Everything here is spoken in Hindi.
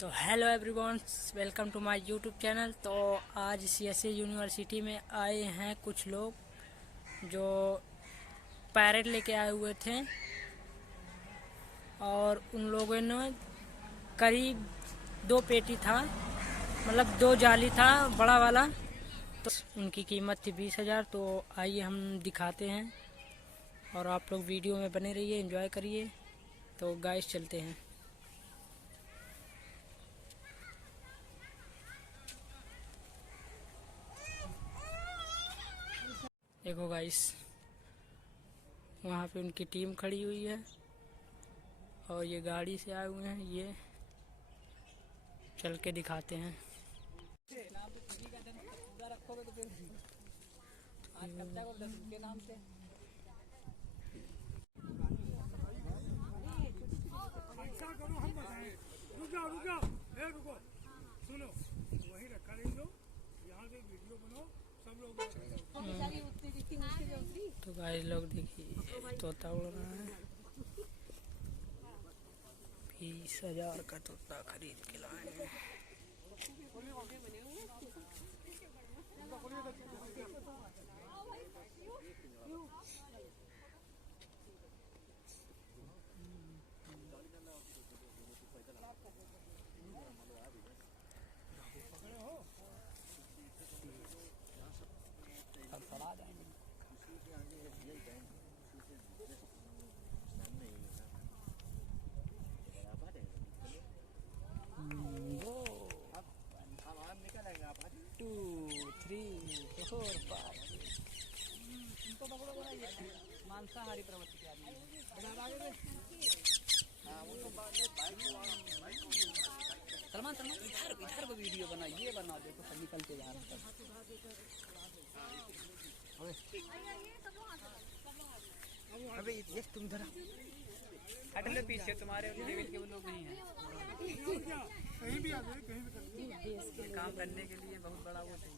तो hello everyone, welcome to my YouTube channel. तो आज सीएसए यूनिवर्सिटी में आए हैं कुछ लोग जो पैरेट लेके आए हुए थे और उन लोगों ने करीब 2 पेटी था, मतलब 2 जाली था बड़ा वाला। तो उनकी कीमत थी 20,000। तो आइए हम दिखाते हैं और आप लोग वीडियो में बने रहिए, एंजॉय करिए। तो गाइस चलते हैं। देखो गाइस, वहाँ पे उनकी टीम खड़ी हुई है और ये गाड़ी से आए हुए हैं। ये चल के दिखाते हैं। रुको सुनो, वही रखा नहीं लो, यहाँ से वीडियो बनाओ सब लोग। तो गाइस लोग देखिए, तोता उड़ रहा है। 20,000 का तोता खरीद के लाए हैं। मांसाहारी प्रवृत्ति के आदमी सलमान इधर को वीडियो बना, ये बना देखो सब निकल के जा रहे हैं। अबे ये तुम इधर हट ले पीछे, तुम्हारे लेवल के वो लोग नहीं है। कहीं भी आ जाए, कहीं भी काम करने के लिए बहुत बड़ा वो चाहिए।